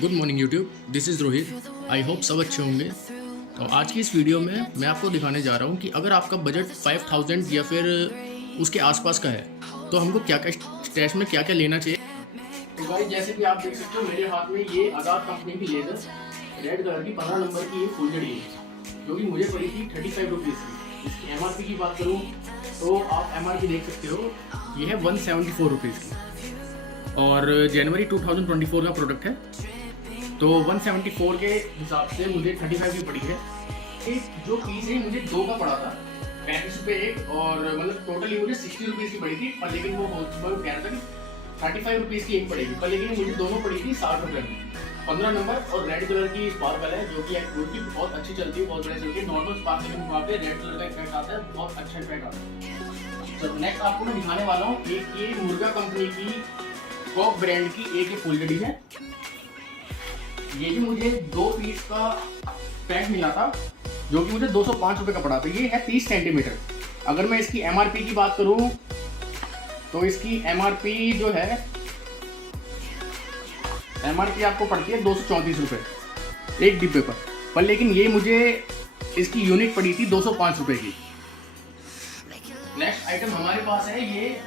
Good morning YouTube, this is Rohit. I hope सब अच्छे होंगे। तो आज की इस वीडियो में मैं आपको दिखाने जा रहा हूँ कि अगर आपका बजट 5000 या फिर उसके आसपास का है तो हमको क्या क्या स्टैश में क्या क्या लेना चाहिए। तो भाई जैसे कि आप देख सकते हो मेरे हाथ में ये आज़ाद कंपनी की लेज़र रेड कलर की 15 नंबर की ये फुलझड़ी है जो कि मुझे पड़ी थी 35 रुपीज़ की। इसकी एमआरपी की बात करूँ तो आप एमआरपी देख सकते हो, ये है 174 रुपीज़ की और जनवरी 2024 का प्रोडक्ट है। तो 174 के हिसाब से मुझे 35 की पड़ी है। एक जो पीस है मुझे दो का पड़ा था, 35 रुपये एक, और मतलब टोटली मुझे 60 रुपीज़ की पड़ी थी। पर लेकिन वो कह रहा था कि 35 रुपीज़ की एक पड़ेगी, पर लेकिन मुझे दोनों पड़ी थी 60 रुपये की। 15 नंबर और रेड कलर की स्पार्कल है जो कि एक्टूर की बहुत अच्छी चलती है, बहुत बढ़िया चलती है। नॉर्मल स्पार्कल के मुकाबले रेड कलर का इफेक्ट आता है, बहुत अच्छा इफेक्ट आता है। तो नेक्स्ट आपको मैं दिखाने वाला हूँ एक ये मुर्गा कंपनी की कॉक ब्रांड की एक फुलझड़ी है। ये भी मुझे 2 पीस का पैक मिला था जो कि मुझे 205 रुपये का पड़ा था। ये है 30 सेंटीमीटर। अगर मैं इसकी एमआरपी की बात करूं तो इसकी एमआरपी जो है, एमआरपी आपको पड़ती है 234 रुपये एक डिब्बे पर लेकिन ये मुझे इसकी यूनिट पड़ी थी 205 रुपये की। नेक्स्ट आइटम हमारे पास है ये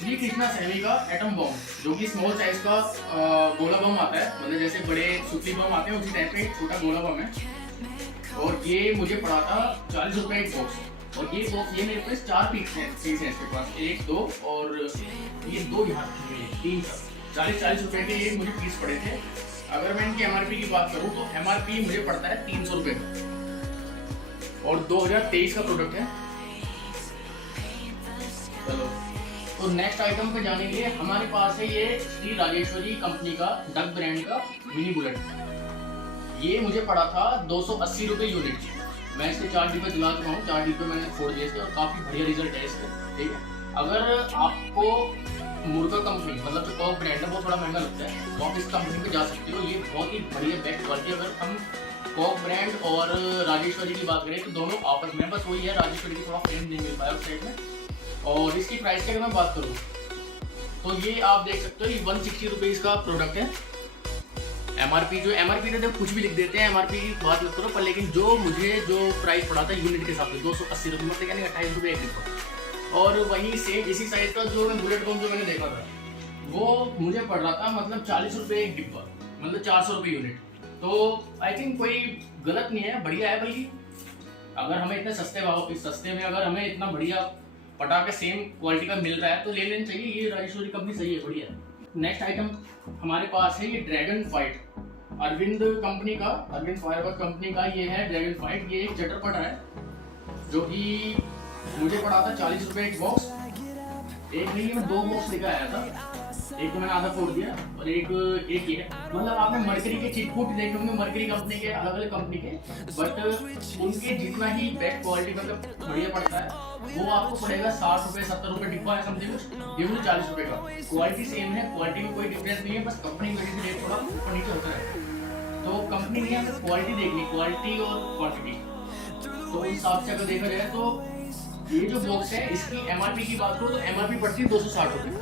श्री कृष्णा सेमी का एटम बॉम्ब, जो कि स्मॉल साइज का गोला बम आता है, मतलब जैसे बड़े सुतली बम आते हैं उसी टाइप का एक छोटा गोला बम है। और ये मुझे पड़ा था 40 रुपये एक बॉक्स। और ये बॉक्स, ये मेरे पास 4 पीस हैं इसके पास, 1 2 और ये 2 यहाँ 3 का 40 रुपये के ये मुझे पीस पड़े थे। अगर मैं इनकी एमआरपी की बात करूँ तो एमआरपी मुझे पड़ता है 300 रुपये का और 2023 का प्रोडक्ट है। चलो, तो नेक्स्ट आइटम पे जाने के लिए हमारे पास है ये श्री राजेश्वरी कंपनी का डक ब्रांड का मिनी बुलेट। ये मुझे पड़ा था 280 रुपये यूनिट। मैं इसके 4 डिब्बे चला चुका हूँ, 4 डिब्बे मैंने फोड़ दिए इसके और काफ़ी बढ़िया रिजल्ट है इसका। ठीक है, अगर आपको मुर्गा कंपनी मतलब जो कॉक ब्रांड है वो थोड़ा महंगा लगता है तो आप इस कंपनी पे जा सकते हो। ये बहुत ही बढ़िया बेस्ट क्वालिटी। अगर हम कॉक ब्रांड और राजेश्वरी की बात करें तो दोनों आपस में, बस वही है राजेश्वरी की थोड़ा फ्रेम नहीं मिल पाया उस साइड में। और इसकी प्राइस की अगर मैं बात करूँ तो ये आप देख सकते हो, ये 160 रुपीज़ का प्रोडक्ट है। एमआरपी तो देखो कुछ भी लिख देते हैं, एमआरपी की बात मत करो, पर लेकिन जो मुझे जो प्राइस पड़ा था यूनिट के हिसाब से 280 रुपये, मतलब यानी 28 रुपये एक डिब्बा। और वही सेम इसी साइज का जो मैं बुलेट बम जो मैंने देखा था वो मुझे पड़ रहा था मतलब 40 रुपये एक डिब्बा, मतलब 400 रुपये यूनिट। तो आई थिंक कोई गलत नहीं है, बढ़िया है। बल्कि अगर हमें इतने सस्ते में अगर हमें इतना बढ़िया पटाखे सेम क्वालिटी का मिल रहा है तो ले लेना चाहिए। ये राजेश्वरी कंपनी सही है, बढ़िया है। नेक्स्ट आइटम हमारे पास है ये ड्रैगन फाइट, अरविंद कंपनी का, अरविंद फायरवर्क कंपनी का ये है ड्रैगन फाइट। ये एक चटरपट है जो कि मुझे पड़ा था 40 रुपये एक बॉक्स। एक नहीं, मैं 2 बॉक्स लेकर आया था, एक तो मैंने आधा फोड़ दिया और एक ये है। मतलब आपने मरकरी के चिटकूट देखे होंगे, मरकरी कंपनी के, अलग अलग कंपनी के, बट उनके जितना ही बेस्ट क्वालिटी मतलब बढ़िया पड़ता है वो आपको पड़ेगा 60 रुपये 70 रुपये डिब्बा है समथिंग कुछ। ये मुझे 40 रुपये का। क्वालिटी सेम है, क्वालिटी में कोई डिफरेंस नहीं है, बस कंपनी की वजह से रेट थोड़ा ऊपर नीचे होता है। तो कंपनी नहीं है, हमें क्वालिटी देखनी, क्वालिटी और क्वांटिटी। तो उस हिसाब से अगर देखा जाए तो ये जो बॉक्स है इसकी एमआरपी की बात करो तो एमआरपी पड़ती है 260 रुपये।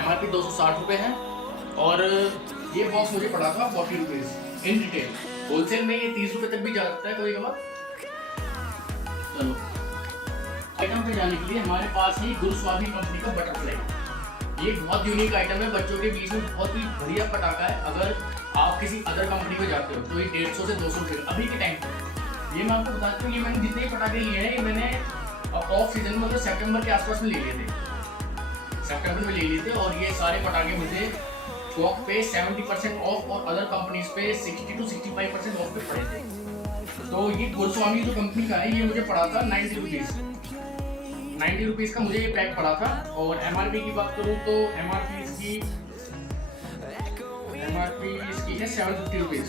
एमआरपी 260 रुपये है और ये बॉक्स मुझे पड़ा था 40 रुपीज़ इन रिटेल। होलसेल में ये 30 रुपये तक भी जा सकता है कभी कभार। चलो, आइटम पे जाने के लिए हमारे पास है गुरुस्वामी कंपनी का बटरफ्लाई। ये बहुत यूनिक आइटम है, बच्चों के बीच में बहुत ही बढ़िया पटाखा है। अगर आप किसी अदर कंपनी में जाते हो तो ये 150 से 200 रुपये अभी के टाइम पर। ये मैं आपको बताता हूँ, ये मैंने जितने पटाखे लिए हैं ये मैंने ऑफ सीजन में मतलब सितंबर के आसपास में ले लिए थे, सितंबर में ले लिए थे। और ये सारे पटाखे मुझे कॉक पे 70% ऑफ और अदर कंपनीज पे 60 to 65% ऑफ पे पड़े थे। तो ये गुरुस्वामी जो कंपनी का है ये मुझे पड़ा था 90 रुपीज़। 90 रुपीज़ का मुझे ये पैक पड़ा था। और एमआरपी की बात करूँ तो एमआरपी इसकी है 750 रुपीज़।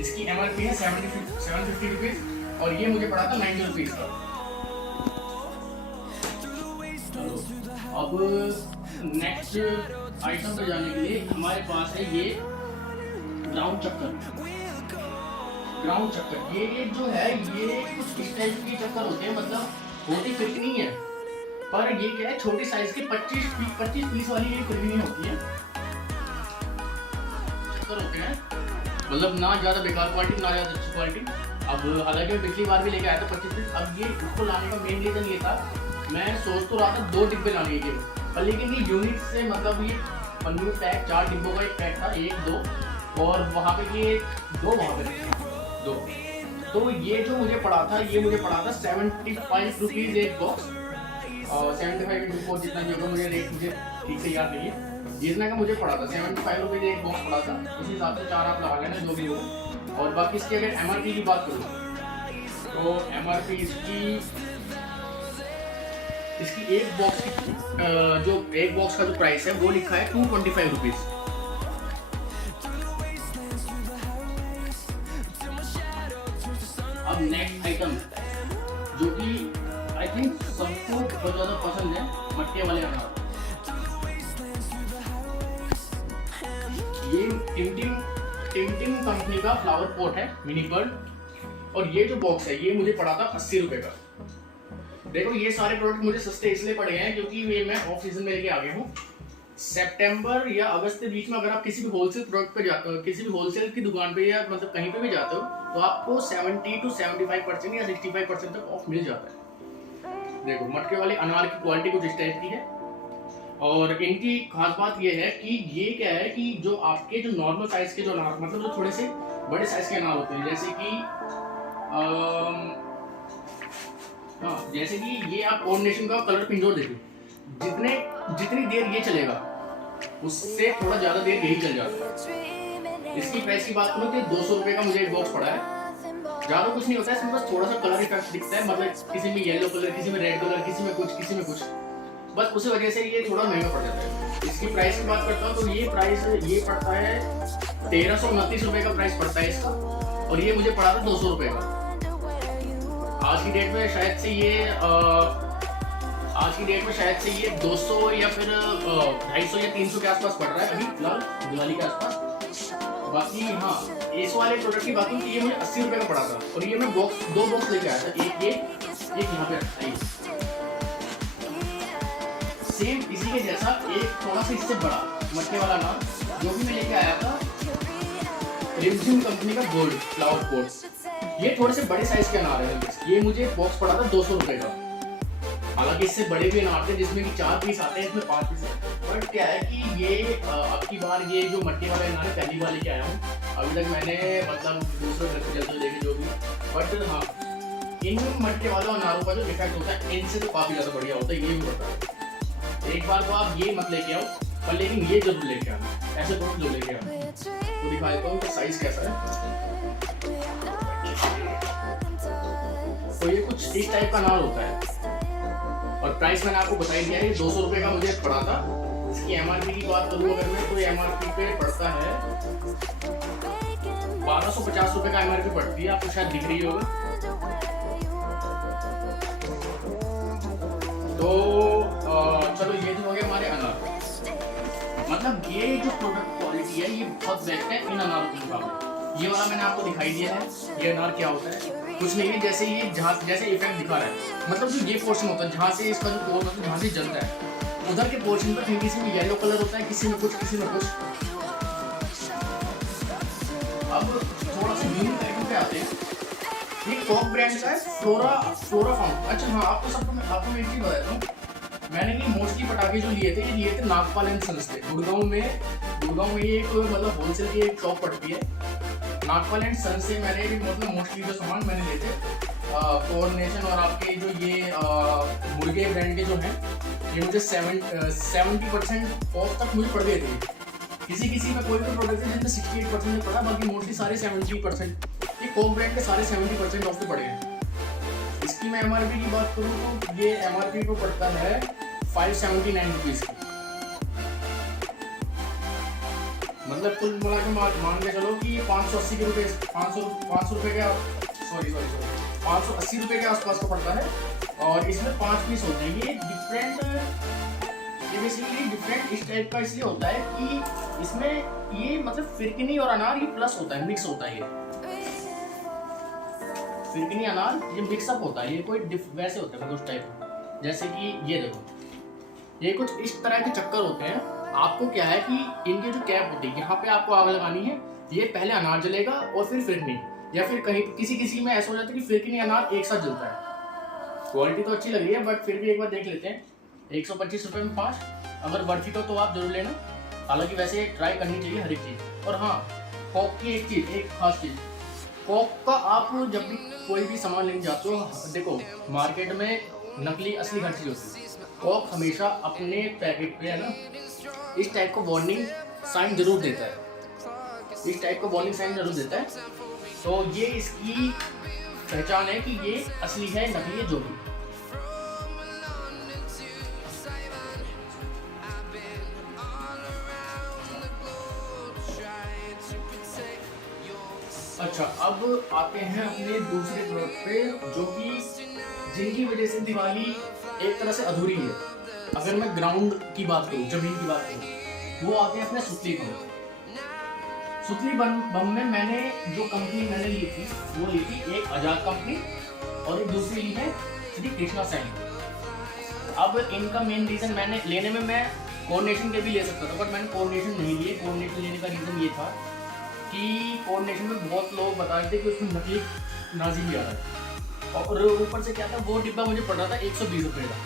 इसकी एमआरपी है 750 रुपीज़ और ये मुझे पड़ा था 90 रुपीज़ का। अब नेक्स्ट आइटम पे जाने के लिए हमारे पास है ये ग्राउंड चक्कर। ये जो है ये कुछ इस टाइप के चक्कर होते हैं, मतलब होती फिरकी नहीं है, पर ये क्या है, छोटी साइज की 25 पीस वाली ये फिरकी नहीं होती है, चक्कर होते हैं, मतलब ना ज्यादा बेकार क्वालिटी ना ज्यादा अच्छी क्वालिटी। अब हालांकि मैं पिछली बार भी लेके आया था 25 पीस। अब ये उसको लाने का मेन रीजन ये था, मैं सोच तो रहा था 2 डिब्बे लाने के, पर लेकिन ये यूनिट से मतलब ये पन्नू पैक 4 डिब्बों का एक पैक था, 1 2 और वहाँ पे ये 2 वहाँ पे 2, तो ये जो मुझे पड़ा था, ये मुझे पड़ा था 75 रुपीज़ एक बॉक्स, और 75 जितना जो होगा, मुझे रेट मुझे ठीक से याद नहीं है, जितना का मुझे पड़ा था 75 रुपीज़ एक बॉक्स पड़ा था। उस हिसाब से 4 आप लगा लेना जो भी हो। और बाकी इसकी अगर MRP की बात करूँ तो MRP इसकी एक बॉक्स की जो एक बॉक्स का जो प्राइस है वो लिखा है 225 रुपीज़। अब नेक्स्ट आइटम जो कि आई थिंक सबको बहुत ज़्यादा पसंद है, मटके वाले अनार। ये टिम कंपनी का फ्लावर पॉट है, मिनी बर्ड, और ये जो बॉक्स है ये मुझे पड़ा था 80 रुपए का। देखो ये सारे प्रोडक्ट मुझे सस्ते इसलिए पड़े हैं क्योंकि ये मैं ऑफ सीजन में लेके आ गया हूँ। सितंबर या अगस्त के बीच में अगर आप किसी भी होलसेल प्रोडक्ट पे जाते हो, किसी भी होलसेल की दुकान पे या मतलब कहीं पे भी जाते हो, तो आपको 70 to 75% या 65% तक ऑफ मिल जाता है। देखो मटके वाले अनार की क्वालिटी कुछ इस टाइप की है, और इनकी खास बात यह है कि ये क्या है कि जो आपके जो नॉर्मल साइज के जो अनार, मतलब जो थोड़े से बड़े साइज के अनार होते हैं, जैसे कि ये आप कोऑर्डिनेशन का कलर पिंजोर देखो, जितनी देर ये चलेगा उससे थोड़ा ज्यादा देर यही चल जाता है। इसकी प्राइस की बात करूँ तो 200 रुपए का मुझे एक बॉक्स पड़ा है, ज्यादा कुछ नहीं होता है, इसमें बस थोड़ा सा कलर इफेक्ट दिखता है, मतलब किसी में येलो कलर, किसी में रेड कलर, किसी में कुछ, बस उसी वजह से ये थोड़ा महंगा पड़ जाता है। इसकी प्राइस की बात करता हूँ तो ये प्राइस ये पड़ता है 1329 रुपए का प्राइस पड़ता है इसका, और ये मुझे पड़ा था 200 रुपए का। आज की डेट में शायद से ये 200 या फिर 250 या 300 के आसपास पड़ रहा है अभी फिलहाल दिवाली के आसपास। बाकी हाँ, इस वाले प्रोडक्ट की बात करूँ तो ये मुझे 80 रुपए का पड़ा था, और ये मैं 2 बॉक्स लेके आया था, एक यहाँ पे रखा है सेम इसी के जैसा, एक थोड़ा सा इससे बड़ा मटके वाला नाम जो भी मैं लेके आया था, रिमझिम कंपनी का गोल्ड फ्लावर पॉट। ये थोड़े से बड़े साइज के अनार है, ये मुझे बॉक्स पड़ा था 200 रुपए का। हालांकि इससे बड़े भी अनार थे जिसमें कि 4 पीस आते हैं, इसमें 5 पीस है, बट क्या है कि ये अब की बार ये जो मटके वाले अनार है पहली बार लेके आया हूँ, अभी तक मैंने मतलब दूसरे घर से चलते देखे जो भी, बट हाँ इन मटके वालों अनारों का जो इफेक्ट होता है इनसे तो काफी ज्यादा बढ़िया होता है, ये भी होता है। एक बार तो आप ये मत लेके आओ, पर लेकिन ये जरूर लेके आना, ऐसे प्रोडक्ट जो लेके आओ। तो दिखा देता हूँ साइज कैसा है। तो ये कुछ इस टाइप का अनार होता है, और प्राइस मैंने आपको बता दिया है, 200 रुपए का मुझे पड़ा था। इसकी MRP की बात करूँ अगर मैं, तो MRP पे पड़ता है 1250 रुपए का MRP पड़ती है, आपको शायद दिख रही होगा। तो चलो ये तो हो गया हमारे अनार, मतलब ये जो प्रोडक्ट क्वालिटी है ये बहुत बेस्ट है इन अनारों के मुकाबले। ये वाला मैंने आपको दिखाई दिया है, ये अनार क्या होता है, कुछ नहीं है, जैसे ये जैसे इफेक्ट दिखा रहा है, मतलब जो ये पोर्शन होता है जहाँ से इसका जो कोर मतलब जहाँ से जलता है, उधर के पोर्शन पर कहीं किसी में येलो कलर होता है, किसी में कुछ, किसी में कुछ। अब थोड़ा सा यूनिक आइटम पे आते हैं, ये कॉक ब्रांड का है, फ्लोरा फाउंड। अच्छा हाँ, आपको मैं एक चीज बताता हूँ, मैंने ये मोस्टली पटाखे जो लिए थे नागपाल एंड सन्स थे। गुड़गांव में ये एक मतलब होलसेल की एक शॉप पड़ती है, नागपाल एंड सन्स से मैंने भी मतलब मोस्टली जो सामान मैंने लिए थे, कोऑर्डिनेशन और आपके जो ये मुर्गे ब्रांड के जो हैं, ये मुझे 70% ऑफ तक मुझे पड़ गए थे। किसी में कोई प्रोडक्ट है जिसमें 68% में पड़ा, बाकी मोस्टली सारे 70%, ये कॉक ब्रांड के सारे 70% ऑफ पे पड़े हैं। इसकी मैं MRP की बात करूँ तो ये MRP को पड़ता है 579 रुपीज़ की, मतलब कुल मिला के मान के चलो कि 580 रुपये के आसपास का पड़ता है, और इसमें 5 पीस होते हैं। ये बेसिकली डिफरेंट इस टाइप का इसलिए होता है कि इसमें ये मतलब फिरकिनी और अनार ये प्लस होता है, मिक्स होता है। ये फिरकनी अनार ये मिक्सअप होता है, ये कोई वैसे होता है कुछ टाइप, जैसे कि ये देखो, ये कुछ इस तरह के चक्कर होते हैं। आपको क्या है कि इनकी जो कैप होती है यहाँ पे आपको आग लगानी है, ये पहले अनार जलेगा और फिर फिरकनी, या फिर कहीं किसी में ऐसा हो जाता है कि फिरकनी अनार एक साथ जलता है। क्वालिटी तो अच्छी लग रही है बट फिर भी एक बार देख लेते हैं। 125 रुपये में 5, अगर वर्थ इट हो तो आप जरूर लेना। हालांकि वैसे ट्राई करनी चाहिए हर एक चीज़। और हाँ, कोक की एक खास चीज़, कोक का आप जब भी कोई भी सामान लेने जाते हो, देखो मार्केट में नकली असली हर चीज़ होती है। कोक हमेशा अपने पैकेट पे है ना इस टाइप का वार्निंग साइन जरूर देता है, इस टाइप का वार्निंग साइन जरूर देता है। तो ये इसकी पहचान है कि ये असली है नकली है जो भी। अच्छा, अब आते हैं अपने दूसरे प्रोडक्ट पे, जो कि जिनकी वजह से दिवाली एक तरह से अधूरी है। अगर मैं ग्राउंड की बात करूँ, जमीन की बात करूँ, वो आते हैं अपने सुतली बम। सुतली बम में मैंने जो कंपनी मैंने ली थी वो ली थी एक आजाद कंपनी और एक दूसरी ली है श्री कृष्णा सैन। अब इनका मेन रीज़न मैंने लेने में, मैं कोऑर्डिनेशन के भी ले सकता था बट मैंने कोऑर्डिनेशन नहीं लिए। कोऑर्डिनेशन लेने का रीज़न ये था कि कोऑर्डिनेशन में बहुत लोग बता रहे थे कि उसमें नकली नाजी भी आ रहा है, और ऊपर से क्या था, वो डिब्बा मुझे पड़ रहा था 120 रुपये का।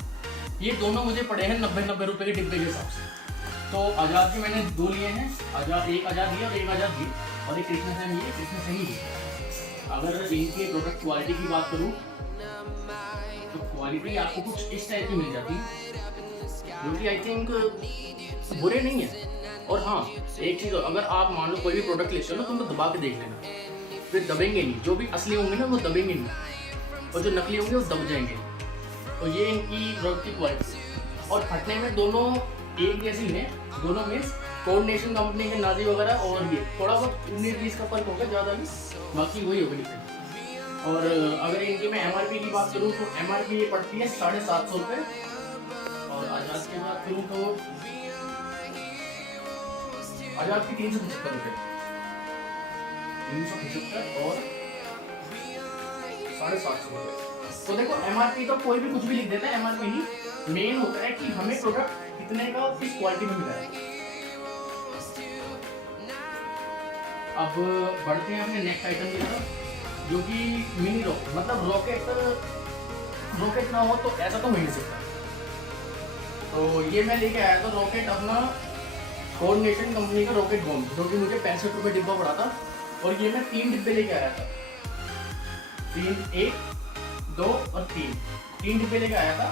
ये दोनों मुझे पड़े हैं 90 रुपये के डिब्बे के हिसाब से। तो आजाद के मैंने 2 लिए हैं, एक आजाद लिए और एक आजाद लिए, और एक कृष्णा सैन लिए, कृष्णा सैन ही लिए। अगर इनके प्रोडक्ट क्वालिटी की बात करूँ तो क्वालिटी आपको कुछ इस टाइप की मिल जाती है, जो कि आई थिंक बुरे नहीं है। और हाँ, एक चीज़, अगर आप मान लो कोई भी प्रोडक्ट लेते हो ना, तुम तो दबा के देख लेना, फिर दबेंगे नहीं। जो भी असली होंगे ना वो दबेंगे नहीं, और जो नकली होंगे वो दब जाएंगे। तो ये इनकी प्रोडक्ट की क्वालिटी। और फटने में दोनों एक जैसी हैं, दोनों में कोऑर्डिनेशन कंपनी के नाजी वगैरह, और ये थोड़ा बहुत 19-20 का फर्क होगा, ज़्यादा नहीं, बाकी वही होगा डिफरेंट। और अगर इनकी मैं MRP की बात करूँ तो MRP ये पड़ती है 750 रुपये, और आजाद की बात करूँ तो आजाद की 375 रुपये, 375 और 750 रुपये। तो देखो MRP तो कोई भी कुछ भी लिख देता है, MRP नहीं, मेन होता है कि हमें प्रोडक्ट कितने का किस क्वालिटी में मिला है। अब बढ़ते हैं अपने नेक्स्ट आइटम की तरफ, जो कि मिनी रॉकेट, मतलब रॉकेट ना हो तो ऐसा तो हो नहीं सकता। तो ये मैं लेके आया था रॉकेट, अपना कोऑर्डिनेशन कंपनी का रॉकेट बम, जो कि मुझे 65 रुपये डिब्बा पड़ा था, और ये मैं 3 डिब्बे लेके आया था। 1, 2 और 3 डिब्बे लेके आया था।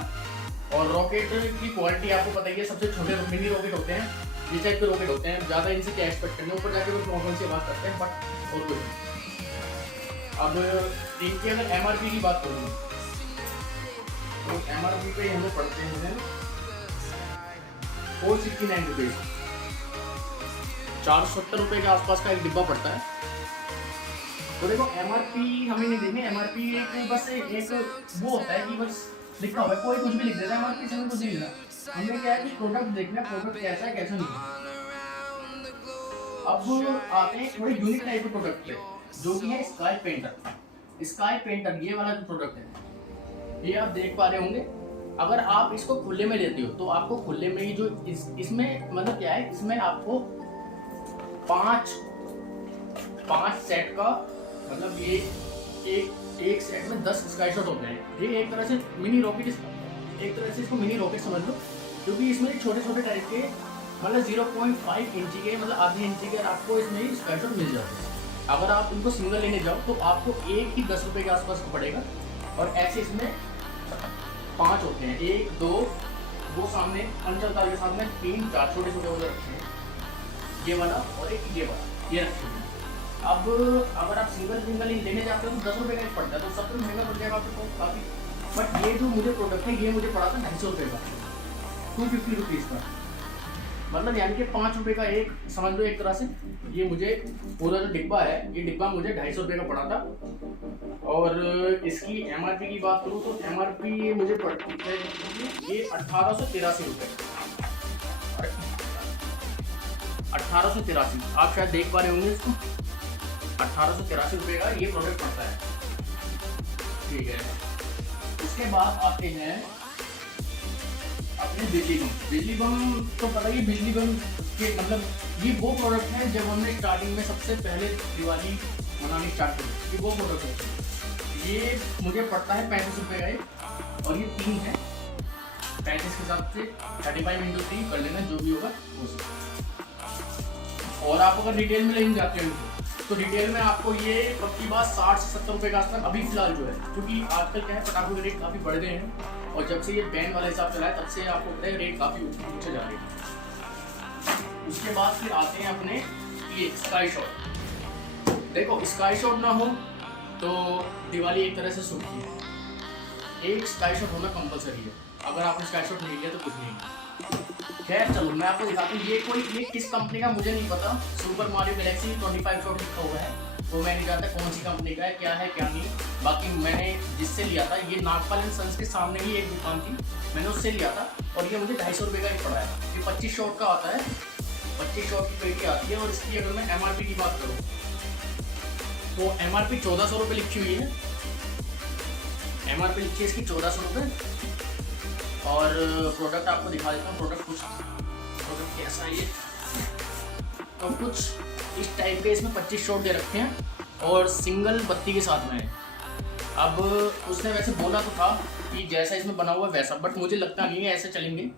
और रॉकेट की क्वालिटी आपको पता ही है, सबसे छोटे मिनी रॉकेट होते हैं, ये टाइप के रॉकेट होते हैं, ज़्यादा इनसे क्या एक्सपेक्ट करने, ऊपर जाके वो नॉर्मल से बात करते हैं, बट और कुछ। अब इनकी अगर MRP की बात करूँ तो MRP पे हमें पड़ते हैं 469 रुपये, 470 रुपये के आसपास का एक डिब्बा पड़ता है। तो देखो MRP हमें नहीं देखनी, MRP एक बस एक वो होता है कि बस लिखा हुआ है, कोई कुछ भी लिख देता है, MRP से हमें कुछ नहीं लेना। हमें क्या है कि प्रोडक्ट देखना, प्रोडक्ट कैसा है कैसा नहीं। अब आते हैं थोड़े यूनिक टाइप के प्रोडक्ट पे, जो कि है स्काई पेंटर। स्काई पेंटर ये वाला जो प्रोडक्ट है, ये आप देख पा रहे होंगे। अगर आप इसको खुले में लेते हो तो आपको खुले में ही जो इसमें मतलब क्या है, इसमें आपको 5 सेट का, मतलब ये एक सेट में 10 स्काई शॉट होते हैं। ये एक तरह से मिनी रॉकेट, एक तरह से इसको मिनी रॉकेट समझ लो, क्योंकि इसमें छोटे छोटे टाइप के, मतलब 0.5 इंची के, मतलब आधे इंची के आपको इसमें स्काई शॉट मिल जाते हैं। अगर आप इनको सिंगल लेने जाओ तो आपको एक ही 10 रुपये के आसपास का पड़ेगा। और ऐसे इसमें 5 होते हैं, 1, 2, वो सामने अंचल तार के सामने 3, 4 छोटे छोटे उधर रखे हैं, ये वाला और एक ये वाला, ये रखे हैं। अब अगर आप सिंगल लेने जाते हो तो 10 रुपये का एक पड़ता है, तो सबसे महंगा पड़ जाएगा आपको काफ़ी। बट ये जो मुझे प्रोडक्ट है, ये मुझे पड़ा था 250 रुपये का, 250 रुपीज़ का, मतलब यानी कि 5 रुपये का एक, समझ लो एक तरह से। ये मुझे पूरा जो डिब्बा है, ये डिब्बा मुझे 250 रुपये का पड़ा था। और इसकी MRP की बात करूँ तो MRP ये मुझे पड़ती है, ये 1883 रुपये, 1883, आप शायद देख पा रहे होंगे इसको, 1883 रुपये का ये प्रोडक्ट पड़ता है। ठीक है। उसके बाद आते हैं अपने बिजली बम। बिजली बम तो पता ही, बिजली बम के मतलब ये वो प्रोडक्ट है जब हमने स्टार्टिंग में सबसे पहले दिवाली मनानी स्टार्ट करी, ये वो प्रोडक्ट है। ये मुझे पड़ता है 35 रुपये का एक, और ये 3 है 35 के हिसाब से 35 × 3 कर लेना, जो भी होगा वो सब। और आप अगर रिटेल में लेने जाते हो तो रिटेल में आपको ये प्रति बात 60 से 70 रुपये का आसपास अभी फिलहाल जो है, क्योंकि आजकल क्या है पटाखों के रेट काफ़ी बढ़ गए हैं, और जब से ये बैन वाला हिसाब चला है तब से आपको पता है रेट काफ़ी ऊँचे जा रहे हैं। उसके बाद फिर आते हैं अपने ये स्काई शॉट। देखो स्काई शॉट ना हो तो दिवाली एक तरह से सूखी है, एक स्काई शॉट होना कंपलसरी है। अगर आपने स्काई शॉट नहीं लिया तो कुछ नहीं। खैर चलो मैं आपको दिखाता हूँ, ये किस कंपनी का मुझे नहीं पता। सुपर मारियो गैलेक्सी 25 शॉट लिखा हुआ है, तो मैं नहीं जानता कौन सी कंपनी का है, क्या है क्या नहीं। बाकी मैंने जिससे लिया था, ये नागपाल एंड सन्स के सामने ही एक दुकान थी, मैंने उससे लिया था, और ये मुझे 250 रुपये का ही पड़ा है। ये 25 शॉट का आता है, 25 शॉट की पेटी आती है। और इसकी अगर मैं MRP की बात करूँ तो MRP 1400 रुपये लिखी हुई है। MRP लिखी है इसकी 1400 रुपये। और प्रोडक्ट आपको दिखा देता हूँ, प्रोडक्ट कैसा है ये। तो कुछ इस टाइप के इसमें 25 शॉट दे रखे हैं, और सिंगल बत्ती के साथ में है। अब उसने वैसे बोला तो था कि जैसा इसमें बना हुआ वैसा, बट मुझे लगता नहीं है ऐसे चलेंगे।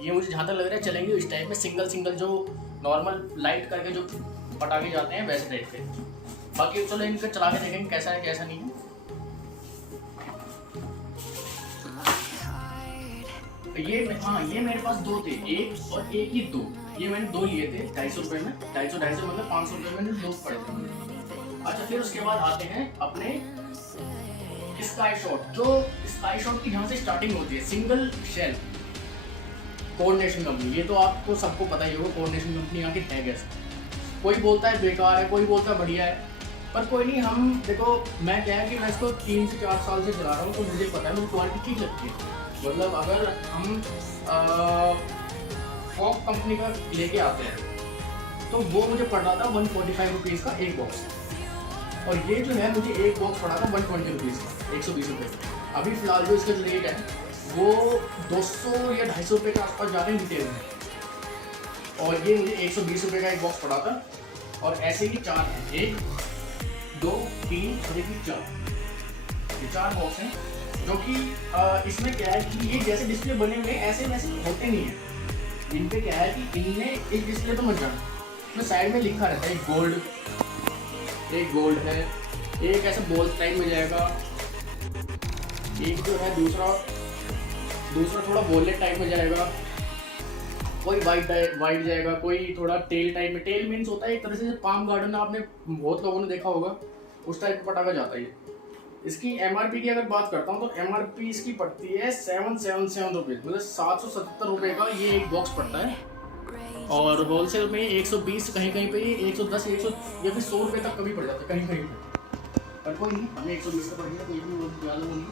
ये मुझे जहाँ तक लग रहा है चलेंगे इस टाइप में, सिंगल जो नॉर्मल लाइट करके जो पटाखे जाते हैं वैसे टाइप के। बाकी चलो इनका चला के देखेंगे कैसा है कैसा नहीं है। ये मेरे पास 2 थे, एक और एक ही 2। ये मैंने 2 लिए थे 250 रुपये में, 250 मतलब 500 रुपये में 2 पड़े थे। अच्छा फिर उसके बाद आते हैं अपने स्काई शॉट। जो स्काई शॉट की जहाँ से स्टार्टिंग होती है, सिंगल शेल, कोऑर्डिनेशन कंपनी। ये तो आपको सबको पता ही होगा कोऑर्डिनेशन कंपनी आके है कैसे। कोई बोलता है बेकार है, कोई बोलता है बढ़िया है, पर कोई नहीं। हम देखो, मैं क्या है कि मैं इसको 3 से 4 साल से चला रहा हूँ, तो मुझे पता है मुझे क्वालिटी ठीक लगती है। मतलब अगर हम फॉक कंपनी का लेके आते हैं तो वो मुझे पड़ रहा था 145 रुपीज़ का एक बॉक्स, और ये जो है मुझे एक बॉक्स पड़ा था 120 रुपीज़ का, 120 रुपये। अभी फिलहाल जो इसका जो रेट है वो 200 या 250 रुपये के आसपास जा रहे हैं रिटेल में, और ये मुझे 120 रुपये का एक बॉक्स पड़ा था। और ऐसे ही 4 हैं, 1 2 3 और एक 4, ये 4 बॉक्स हैं। जो कि इसमें क्या है कि ये जैसे डिस्प्ले बने हुए ऐसे वैसे होते नहीं है। इन पे क्या है कि इनमें एक डिस्प्ले तो मत जाना, इसमें साइड में लिखा रहता है एक गोल्ड है, एक ऐसा बॉल टाइप में जाएगा, एक जो है दूसरा थोड़ा वॉलेट टाइप में जाएगा, कोई वाइट जाएगा, कोई थोड़ा टेल टाइप में। टेल मीन्स होता है एक तरह से पाम गार्डन, आपने बहुत लोगों ने देखा होगा, उस टाइप का पटाखा जाता है। इसकी MRP की अगर बात करता हूँ तो MRP इसकी पड़ती है 777 रुपये, मतलब 770 रुपये का ये एक बॉक्स पड़ता है। और होलसेल में 120, कहीं पे 110, 100 या फिर 100 रुपये तक कभी पड़ जाता है कहीं पे। पर कोई नहीं, हमें 120 का पड़ गया, कोई भी ज़्यादा वो नहीं।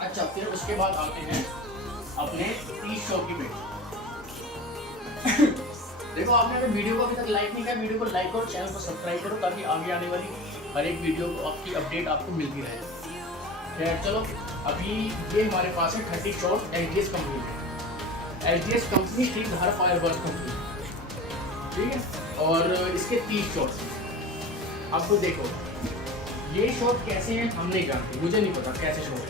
अच्छा फिर उसके बाद आते हैं अपने 30 शॉट की पेटी। देखो, आपने अगर वीडियो को अभी तक लाइक नहीं किया, वीडियो को लाइक करो, चैनल को सब्सक्राइब करो, ताकि आगे आने वाली हर एक वीडियो की अपडेट आपको मिलती रहे। खैर चलो, अभी ये हमारे पास है 30 shot SGS company, SGS company ठीक हर फायरवर्क कंपनी, ठीक है। और इसके 30 शॉट। अब तो देखो ये शॉट कैसे हैं हम नहीं जानते, मुझे नहीं पता कैसे शॉट है।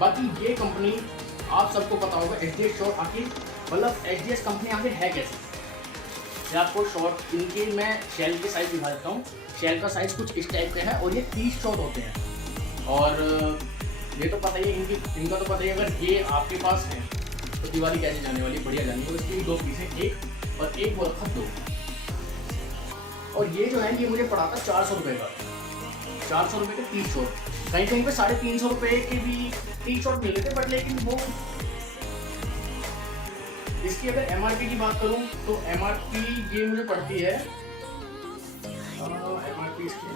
बाकी ये कंपनी आप सबको पता होगा SGS शॉट आखिर, मतलब SGS कंपनी आखिर है कैसे। आपको शॉट इनके मैं शेल के साइज दिखा देता हूँ। शेल का साइज कुछ इस टाइप का है, और ये 30 शॉट होते हैं। और ये तो पता ही है इनका तो पता ही, अगर ये आपके पास है तो दिवाली कैसे जाने वाली, बढ़िया जानी है। इसकी 2 पीस है, एक और एक वो रखा 2। और ये जो है ये मुझे पड़ा था 400 रुपये का, 400 रुपये के 30 शॉट। कहीं पे 350 रुपये के भी 30 शॉट मिल रहे थे, बट लेकिन वो इसकी अगर MRP की बात करूं तो MRP ये मुझे पड़ती है, MRP इसकी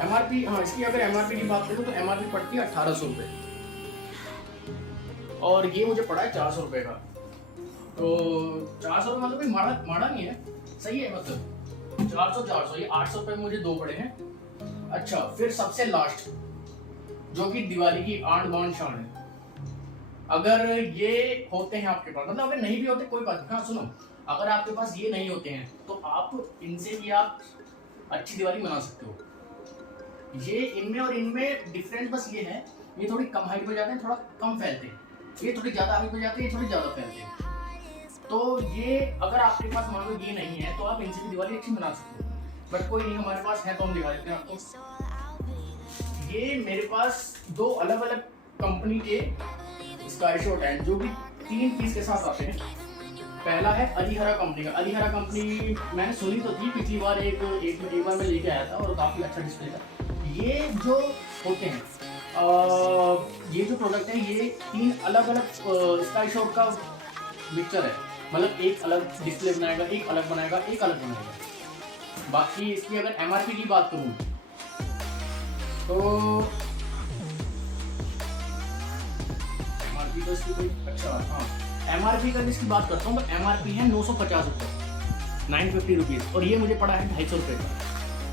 MRP, हाँ इसकी अगर MRP की बात करूं तो MRP पड़ती है 1800 रुपये, और ये मुझे पड़ा है 400 रुपये का। तो 400 रुपये मतलब कोई माड़ा नहीं है, सही है। मतलब 400 ये 800 रुपए में मुझे दो पड़े हैं। अच्छा, फिर सबसे लास्ट जो कि दिवाली की आन बान शान है, अगर ये होते हैं आपके पास, मतलब अगर नहीं भी होते कोई बात नहीं। हाँ सुनो, अगर आपके पास ये नहीं होते हैं तो आप इनसे भी आप अच्छी दिवाली मना सकते हो। ये इनमें और इनमें डिफरेंस बस ये है, ये थोड़ी कम हाइट पे जाते हैं, थोड़ा कम फैलते हैं, ये थोड़ी ज़्यादा हाइट पे जाते हैं, ये थोड़ी ज़्यादा फैलते हैं। तो ये अगर आपके पास मान लो ये नहीं है तो आप इनसे भी दिवाली अच्छी मना सकते हो, बट कोई नहीं, हमारे पास है तो हम दिखा देते हैं आपको। ये मेरे पास दो अलग अलग कंपनी के स्काई शॉट हैं जो कि 3 पीस के साथ आते हैं। पहला है अलीहरा कंपनी का। अलीहरा कंपनी मैंने सुनी तो थी, पिछली बार एक बार मैं लेके आया था और काफ़ी अच्छा डिस्प्ले था। ये जो होते हैं ये जो प्रोडक्ट है ये 3 अलग अलग स्काई शॉट का मिक्सचर है, मतलब एक अलग डिस्प्ले बनाएगा, एक अलग बनाएगा, एक अलग बनाएगा। बाकी इसकी अगर MRP की बात करूँ तो MRP तो इसकी कोई अच्छा, हाँ MRP का जिसकी बात करता हूँ तो MRP है 950 रुपये, 950 रुपीज़, और ये मुझे पड़ा है 250 रुपये का।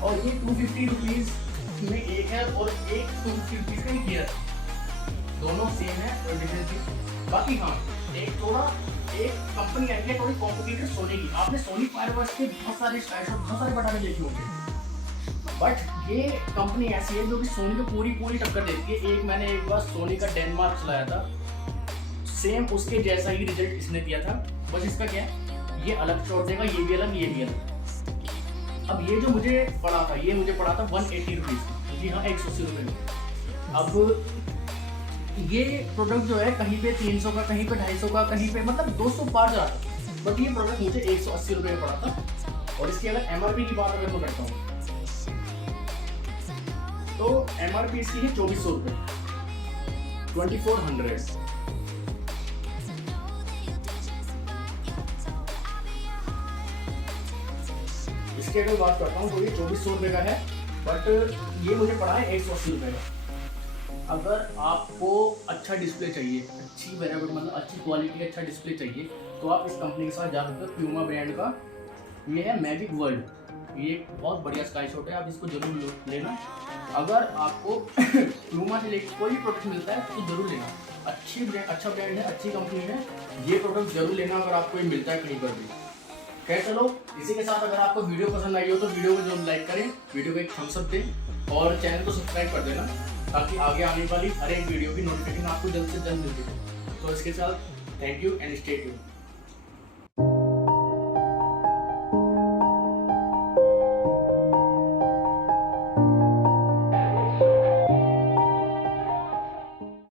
और ये 250 रुपीज़ में एक है और एक 250 रुपीज़ का ही है, दोनों सेम है और डिफरेंस। बाकी हाँ एक कंपनी आई है थोड़ी कॉम्पिटिटर सोनी की। आपने सोनी फायरवर्क्स के बहुत सारे स्काई शॉट, बहुत सारे बटाने देखे होंगे, बट ये कंपनी ऐसी है जो कि सोनी को पूरी टक्कर देती है। मैंने एक बार सोनी का डेनमार्क चलाया था, सेम उसके जैसा ही रिजल्ट इसने दिया था, बस इसका क्या है ये अलग शॉट देगा, ये भी अलग, ये भी अलग। अब ये जो मुझे पड़ा था, ये मुझे पड़ा था 180 रुपीज़, जी हाँ 180 रुपये में। अब ये प्रोडक्ट जो है कहीं पे 300 का, कहीं पे 250 का, कहीं पे मतलब 200 पार जा रहा था, बट ये प्रोडक्ट मुझे 180 रुपये में पड़ा था। और इसकी अगर MRP की बात अगर मैं करता हूँ तो MRP इसकी है 2400 रुपये, 2400। इसकी अगर बात करता हूँ तो ये 2400 रुपये का है, बट ये मुझे पड़ा है 180 रुपये का। अगर आपको अच्छा डिस्प्ले चाहिए, अच्छी वेराइटी मतलब अच्छी क्वालिटी अच्छा डिस्प्ले चाहिए तो आप इस कंपनी के साथ जा सकते हो। प्यूमा ब्रांड का ये है मैजिक वर्ल्ड, ये एक बहुत बढ़िया स्काई शॉट है, आप इसको जरूर लेना। अगर आपको प्यूमा से लेकर कोई भी प्रोडक्ट मिलता है तो जरूर लेना, अच्छा ब्रांड है, अच्छी कंपनी है, ये प्रोडक्ट जरूर लेना अगर आपको ये मिलता है कहीं पर भी। खैर चलो, इसी के साथ अगर आपको वीडियो पसंद आई हो तो वीडियो को जरूर लाइक करें, वीडियो को एक थम्स अप दें और चैनल को सब्सक्राइब कर देना ताकि आगे आने वाली हर एक वीडियो की नोटिफिकेशन आपको जल्द से जल्द मिल सके। तो इसके साथ thank you and stay tuned.